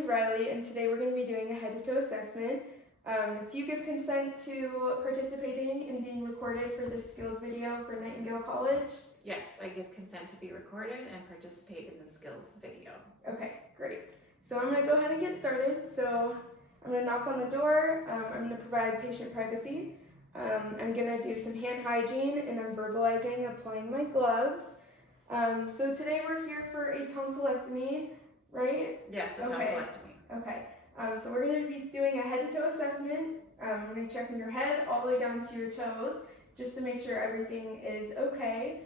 is Riley, and today we're going to be doing a head-to-toe assessment. Do you give consent to participating in being recorded for this skills video for Nightingale College? Yes, I give consent to be recorded and participate in the skills video. Okay, great. So I'm going to go ahead and get started. So I'm going to knock on the door. I'm going to provide patient privacy. I'm going to do some hand hygiene, and I'm verbalizing applying my gloves. So today we're here for a tonsillectomy, right? Yes, a tonsillectomy. Okay. So we're going to be doing a head-to-toe assessment. We're going to be checking your head all the way down to your toes, just to make sure everything is okay.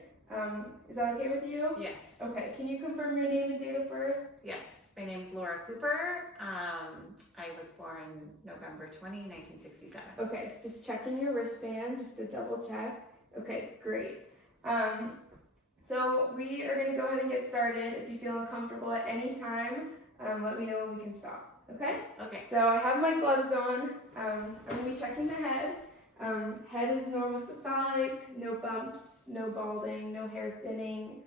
Is that okay with you? Yes. Okay. Can you confirm your name and date of birth? Yes. My name's Laura Cooper. I was born November 20, 1967. Okay. Just checking your wristband, just to double check. Okay, great. So we are going to go ahead and get started. If you feel uncomfortable at any time, let me know when we can stop. Okay? Okay. So I have my gloves on. I'm going to be checking the head. Head is normal cephalic, no bumps, no balding, no hair thinning.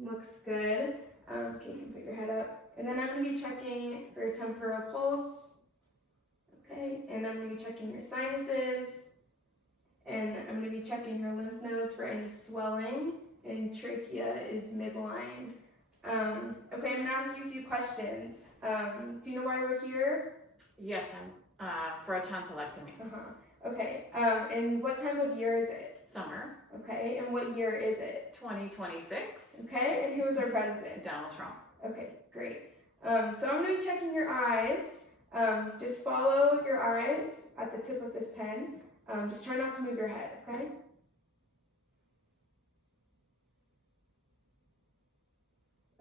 Looks good. Okay, you can put your head up. And then I'm going to be checking your temporal pulse. Okay, and I'm going to be checking your sinuses. And I'm going to be checking your lymph nodes for any swelling. And trachea is midline. Okay, I'm going to ask you a few questions. Do you know why we're here? Yes, I'm for a tonsillectomy. Okay, and what time of year is it? Summer. Okay, and what year is it? 2026. Okay, and who is our president? Donald Trump. Okay, great. So I'm going to be checking your eyes. Just follow your eyes at the tip of this pen. Just try not to move your head, okay?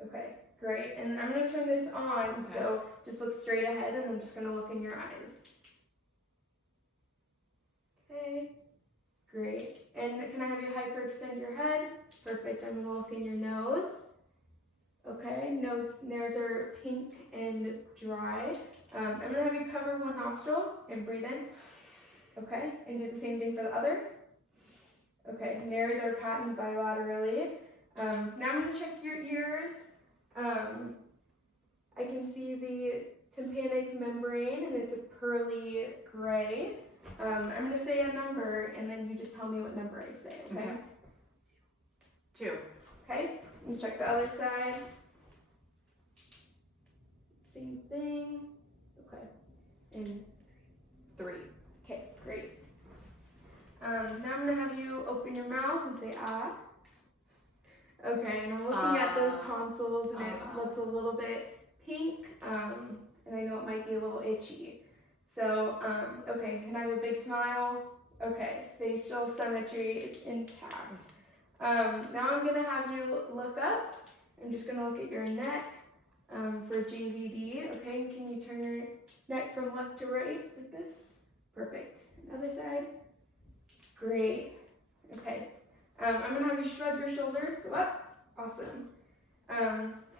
Okay, great. And I'm going to turn this on, okay. So just look straight ahead, and I'm just going to look in your eyes. Okay, great. And can I have you hyperextend your head? Perfect. I'm going to look in your nose. Okay, nares are pink and dry. I'm going to have you cover one nostril and breathe in. Okay, and do the same thing for the other. Okay, nares are patent bilaterally. Now I'm going to check your ears. I can see the tympanic membrane, and it's a pearly gray. I'm going to say a number, and then you just tell me what number I say, okay? 2. Okay, let me check the other side. Same thing. Okay, and 3. Okay, great. Now I'm going to have you open your mouth and say ah. Okay, and I'm looking at those tonsils, and it looks a little bit pink, and I know it might be a little itchy. So, okay, can I have a big smile? Okay, facial symmetry is intact. Now I'm going to have you look up. I'm just going to look at your neck for JVD. Okay, can you turn your neck from left to right like this? Perfect. Other side. Great. Okay. I'm going to have you shrug your shoulders, go up. Awesome.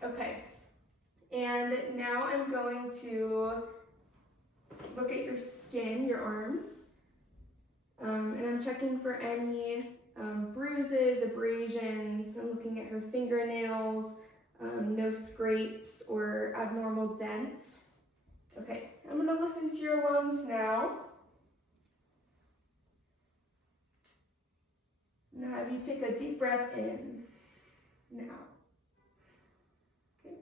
Okay. And now I'm going to look at your skin, your arms. And I'm checking for any bruises, abrasions. I'm looking at her fingernails, no scrapes or abnormal dents. Okay. I'm going to listen to your lungs now. Now have you take a deep breath in. Now. Okay.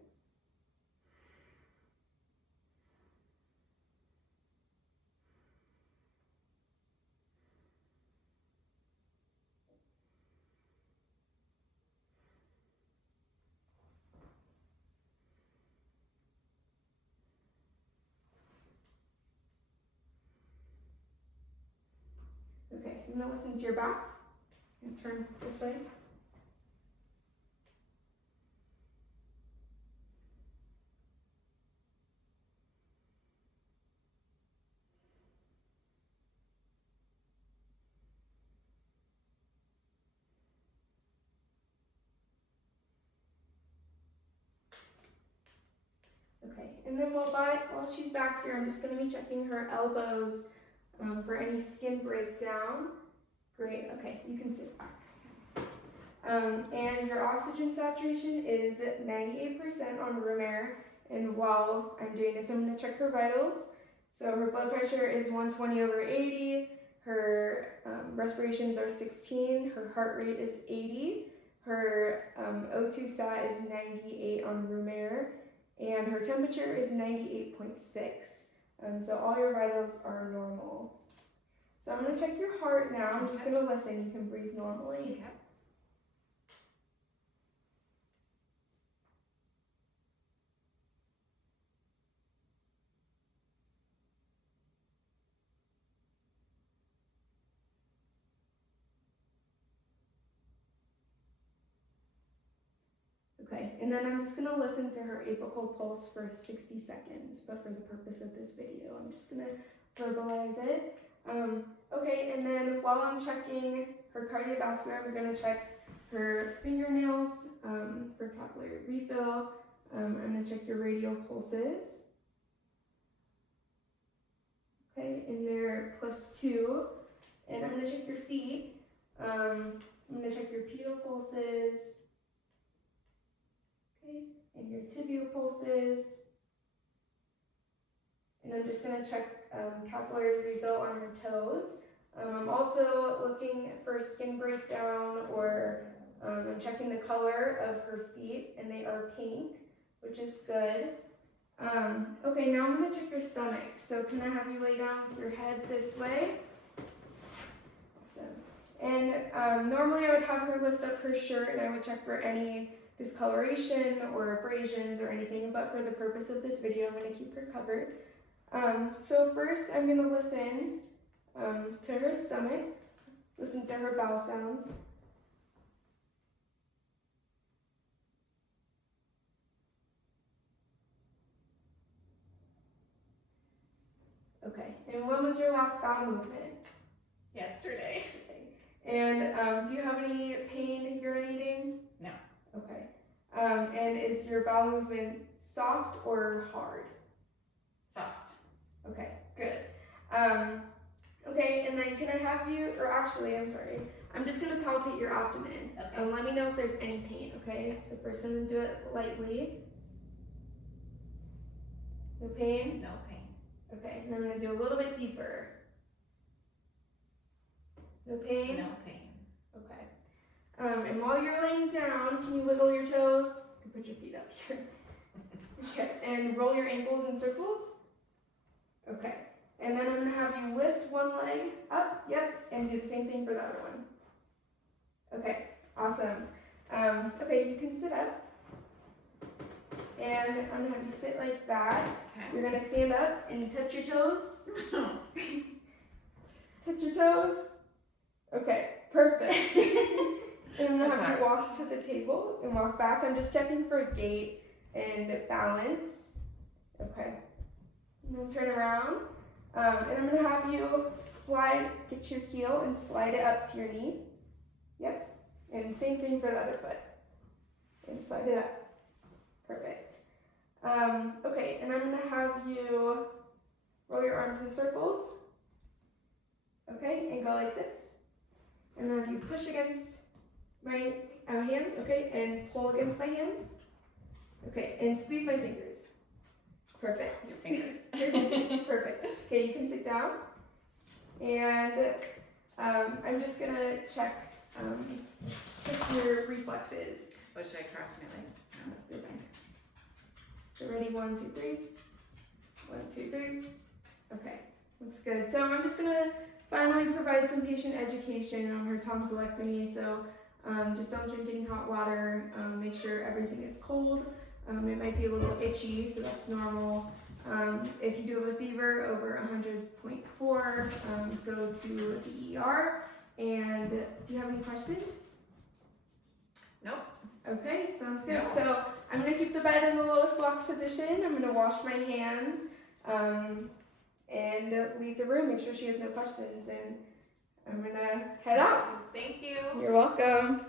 Okay, I'm going to listen to your back. And turn this way. Okay, and then while she's back here, I'm just going to be checking her elbows for any skin breakdown. Great, okay, you can sit back. And your oxygen saturation is 98% on room air And while I'm doing this, I'm going to check her vitals. So her blood pressure is 120/80. Her respirations are 16. Her heart rate is 80. Her O2 sat is 98 on room air. And her temperature is 98.6. So all your vitals are normal. So I'm going to check your heart now. I'm just going to listen. You can breathe normally. Okay. Okay, and then I'm just going to listen to her apical pulse for 60 seconds, but for the purpose of this video, I'm just going to verbalize it. Okay, and then while I'm checking her cardiovascular, we're going to check her fingernails for capillary refill. I'm going to check your radial pulses. Okay, and they're +2. And I'm going to check your feet. I'm going to check your pedal pulses. Okay, and your tibial pulses. And I'm just going to check capillary refill on her toes. I'm also looking for skin breakdown, or I'm checking the color of her feet, and they are pink, which is good. Okay, now I'm going to check your stomach. So can I have you lay down with your head this way? Awesome. And normally I would have her lift up her shirt and I would check for any discoloration or abrasions or anything, but for the purpose of this video, I'm going to keep her covered. So first I'm going to listen to her stomach, listen to her bowel sounds. Okay, and when was your last bowel movement? Yesterday. Okay. And do you have any pain urinating? No. Okay. And is your bowel movement soft or hard? Soft. Okay, good. Okay, and then can I have you, or actually, I'm sorry, I'm just going to palpate your abdomen. Okay. Let me know if there's any pain, okay? So first I'm going to do it lightly. No pain? No pain. Okay, and I'm going to do a little bit deeper. No pain? No pain. Okay. And while you're laying down, can you wiggle your toes? You can put your feet up here. Okay, and roll your ankles in circles. Okay, and then I'm going to have you lift one leg up, yep, and do the same thing for the other one. Okay, awesome. Okay, you can sit up. And I'm going to have you sit like that. Okay. You're going to stand up and touch your toes. Touch your toes. Okay, perfect. And I'm going to have you walk to the table and walk back. I'm just checking for gait and balance. Okay. I'm going to turn around. And I'm going to have you get your heel and slide it up to your knee. Yep. And same thing for the other foot. And slide it up. Perfect. Okay, and I'm going to have you roll your arms in circles. Okay, and go like this. And then you push against my hands, okay, and pull against my hands. Okay, and squeeze my fingers. Perfect. Your fingers. Your fingers. Perfect. Okay, you can sit down. And I'm just going to check your reflexes. What should I cross my legs? You're fine. So ready, 1, 2, 3. 1, 2, 3. Okay, looks good. So I'm just gonna finally provide some patient education on her tonsillectomy. So just don't drink any hot water. Make sure everything is cold. It might be a little itchy, so that's normal. If you do have a fever over 100.4, go to the ER. And do you have any questions? Nope. Okay, sounds good. No. So I'm going to keep the bed in the lowest locked position. I'm going to wash my hands and leave the room, make sure she has no questions, and I'm going to head out. Thank you. You're welcome.